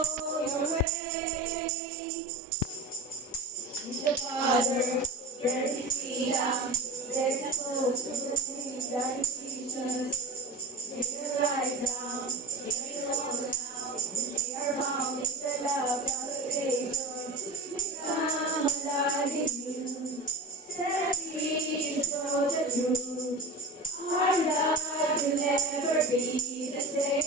your way. With the Father, there is freedom. There's a close to the things that teach us. If you're right now, if you don't now, we are bound in the love of the Savior. Come alive in you. Set free, so the truth. Our love will never be the same.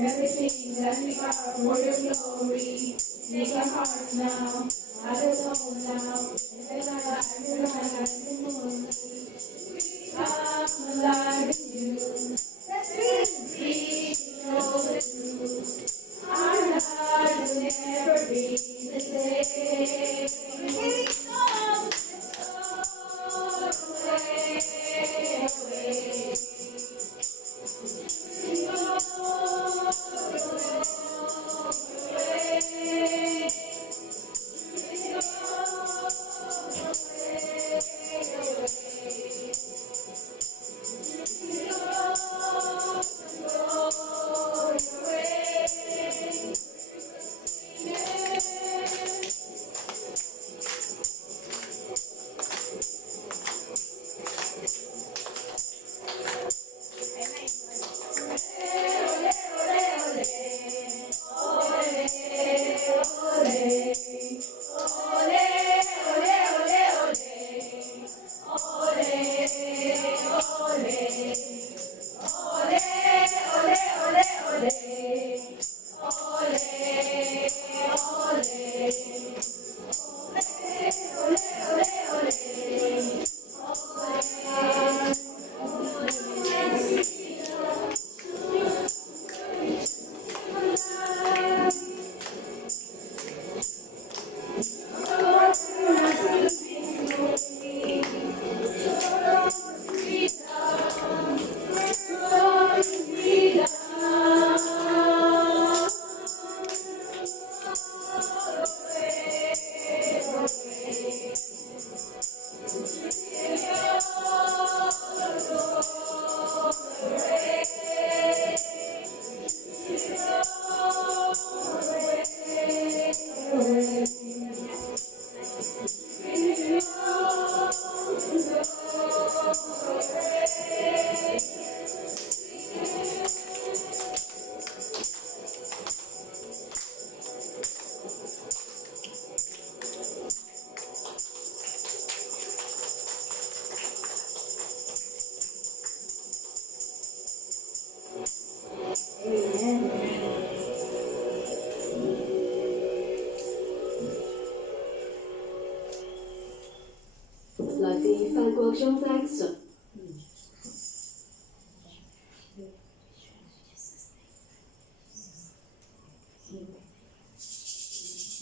Everything that we are for your glory. Make our hearts now, I don't know now. And I come alive in you. Let's be know the truth. Our lives will never be the same.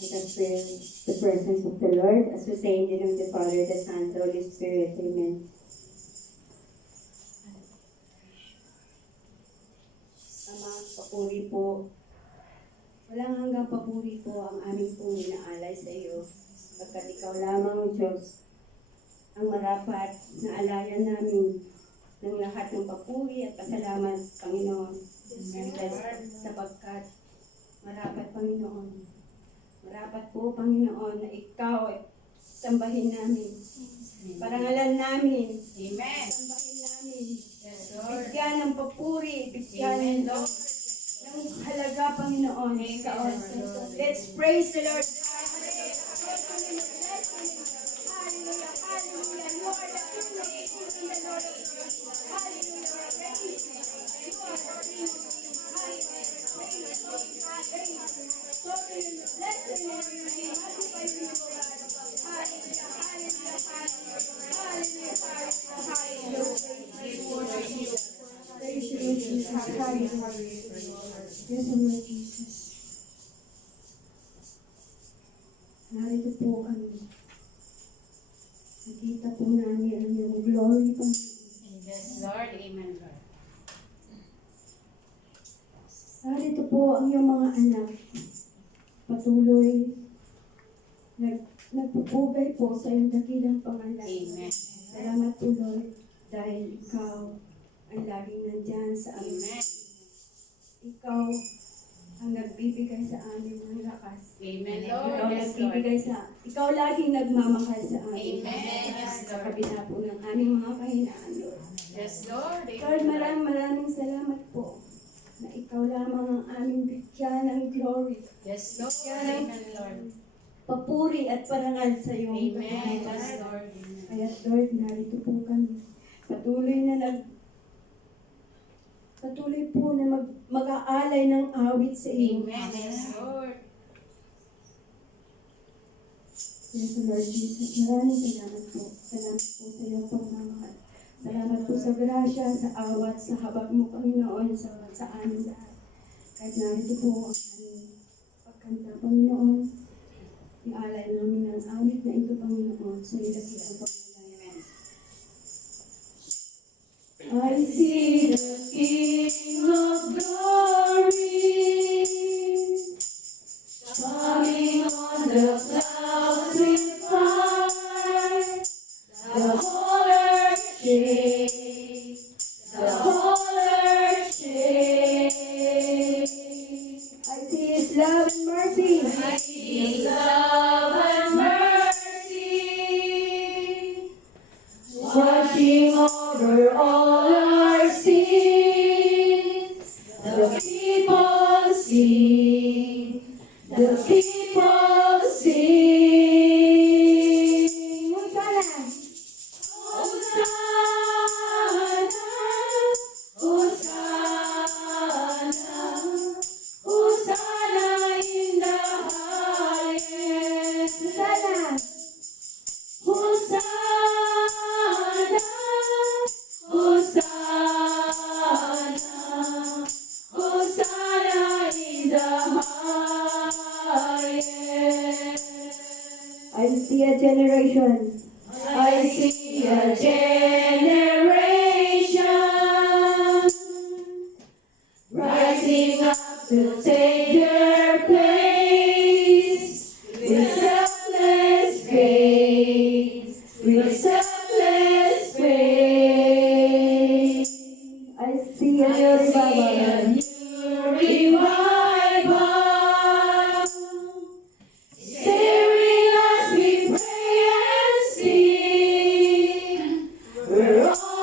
Let us pray the presence of the Lord as we say in the name of the Father, the Son, the Holy Spirit. Amen. Ama, papuri po. Walang hanggang papuri po ang aming pong inaalay sa iyo, pagkat ikaw lamang, Diyos, ang marapat na alayan namin ng lahat ng papuri at pasalamat, Panginoon. Sapagkat marapat, Panginoon. Marapat po, Panginoon, na ikaw ay sambahin namin. Parangalan namin. Amen. Sambahin namin. Yes, Lord. Bigyan ng papuri. Bigyan ng halaga, Panginoon. Sa oras. Let's praise the Lord. Hallelujah. Hallelujah. You are the King of Kings and the Lord of Lords. Hallelujah. Praise you. You are the King of Kings. Hallelujah. Praise you. Bless the name of your name. Magnify your name, God. Hallelujah. Hallelujah. Hallelujah. Praise you, Jesus. Hallelujah. Yes, Lord Jesus. Narito po kami. Nakita po namin ang iyong glory, Panginoon. Yes, Lord. Amen, Lord. Narito po ang iyong mga anak. Patuloy nagpupugay po sa iyong dakilang pangalan. Amen. Salamat po, Lord, dahil ikaw ay laging nandyan sa amin. Amen. Ikaw ang nagbibigay sa amin ng lakas. Amen, Ikaw Lord. Yes, Lord. ikaw laging nagmamahal sa amin. Amen. Yes, Sa Lord. kabila po ng aming mga kahinaan, Lord. Yes, Lord. Lord, maraming salamat po na ikaw lamang ang aming bigyan ng glory, Yes, Lord. Amen, Lord. papuri at parangal sa iyong Amen. Panginoon. Yes, Lord. Kaya Lord, narito po kami. Patuloy po na mag-aalay ng awit sa iyo. Amen. Yes, Lord. Yes, Lord Jesus, maraming salamat po. Salamat po sa iyong pagmamahal. Salamat po sa grasya, sa awat, sa habag mo, Panginoon, sa amin lahat. Kahit narito po ang aming pagkanta, Panginoon, ialay namin ang awit na ito, Panginoon, sa iyo dakilang pagmamahal. I see the King of Glory coming on the clouds with fire. The whole earth shakes. The whole earth shakes. I see His love and mercy. I see His love and mercy washing over all our sins. The people sing. The people sing. Hosanna! Hosanna! Hosanna! Hosanna in the highest. Hosanna! Hosanna! Hosanna in the highest. I see a generation. I see a generation rising up to take their place with selfless faith, with selfless faith. I see a new revival. Stirring us, we pray and sing. We're all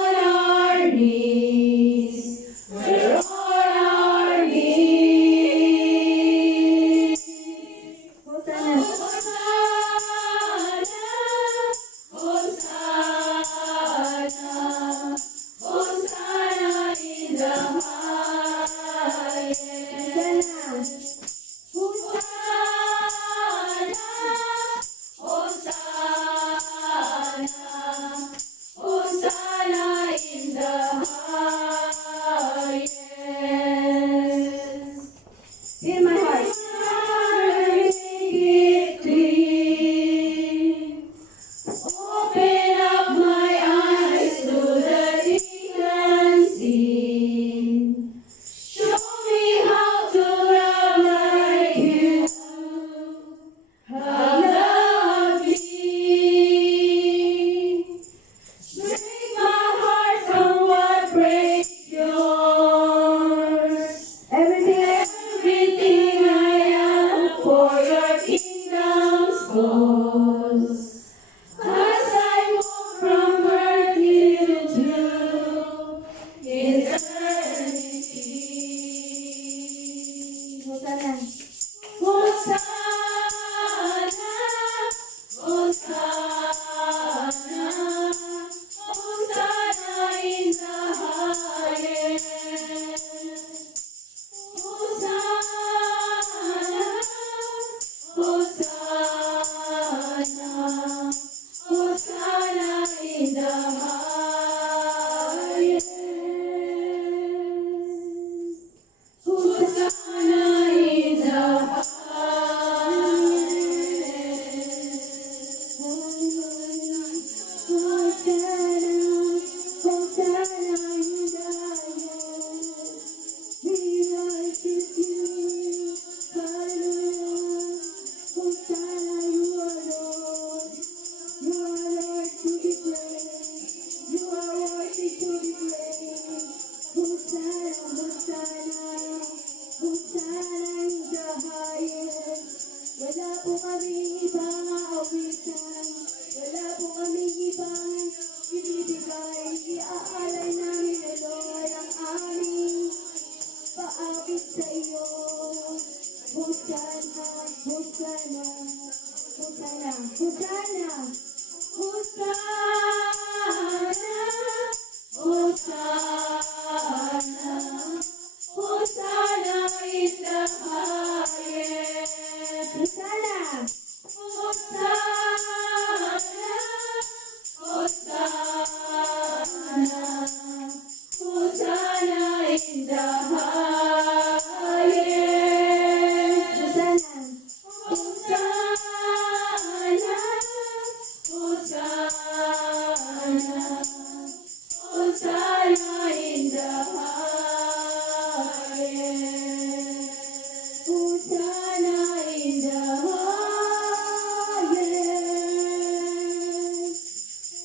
Hosanna in the highest. We worship you, hallelujah. Hosanna, you are Lord. You are Lord to be praised. You are worthy to be praised. Hosanna, Hosanna, Hosanna in the highest. Wala po kaming ibang awitan. Wala po kaming ibang ibibigay. Iaalay namin, O Lord, ang aming paakit sa iyo. Hosanna, Hosanna, Hosanna, Hosanna, Hosanna, Hosanna, Hosanna in the highest. Hosanna, Hosanna, Hosanna, Hosanna in the highest. Hosanna, Hosanna, Hosanna, Hosanna in the highest. Hosanna in the highest.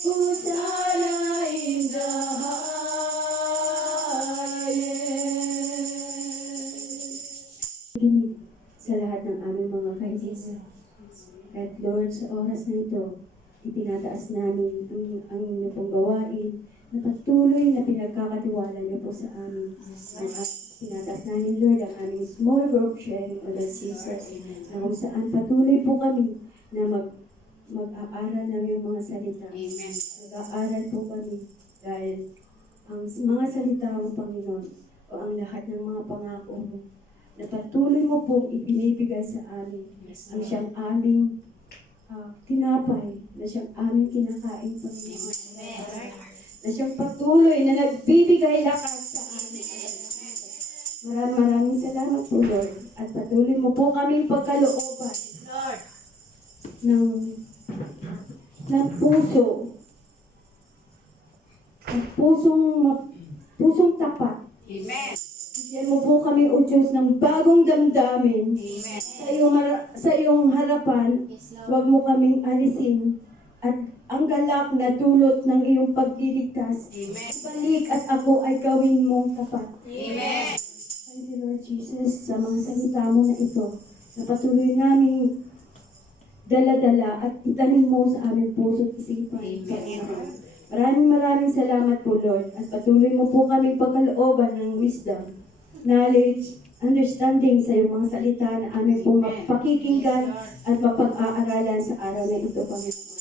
Hosanna in the highest. Sa lahat ng aming mga kaibigan. At Lord, sa oras na ito, itinataas namin ang inyong pong gawain na patuloy na pinagkakatiwala niyo po sa amin. Tinataas namin, Lord, ang aming small group sharing o the Jesus, na kung saan patuloy po kami na mag-aaral ng iyong mga salita. Amen. Mag-aaral po kami dahil ang mga salita mo, Panginoon, o ang lahat ng mga pangako mo, na patuloy mo pong ibinibigay sa amin, ang siyang aming tinapay, na siyang aming kinakain, Panginoon. Na siyang patuloy na nagbibigay lakas sa amin. Maraming salamat po, Lord. At patuloy mo po kaming pagkalooban ng puso. Ng pusong tapat. Amen. Bigyan mo po kami, O Diyos, ng bagong damdamin. Amen. Sa iyong harapan, huwag mo kaming alisin. At ang galak na dulot ng iyong pagdiligtas, Amen. balik at ako ay gawin mong tapat. Amen. Thank you, Lord Jesus, sa mga salita mo na ito, na patuloy namin dala-dala at itanim mo sa aming puso at isipan. Amen. Maraming salamat po, Lord. At patuloy mo po kami pagkalooban ng wisdom, knowledge, understanding sa iyong mga salita na aming pong mapakikinggan at mapag-aaralan sa araw na ito, Panginoon.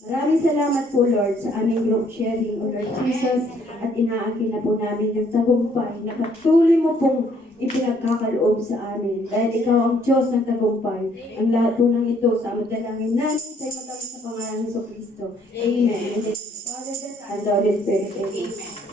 Maraming salamat po, Lord, sa aming group sharing, O Lord Jesus, at inaangkin na po namin yung tagumpay na patuloy mo pong ipinagkakaloob sa amin. Dahil ikaw ang Diyos ng tagumpay. Ang lahat po ng ito sa madalangin namin sa iyo sa pangalan ng Kristo. Amen. And the Father, the Son, and the Holy Spirit. Amen. Amen.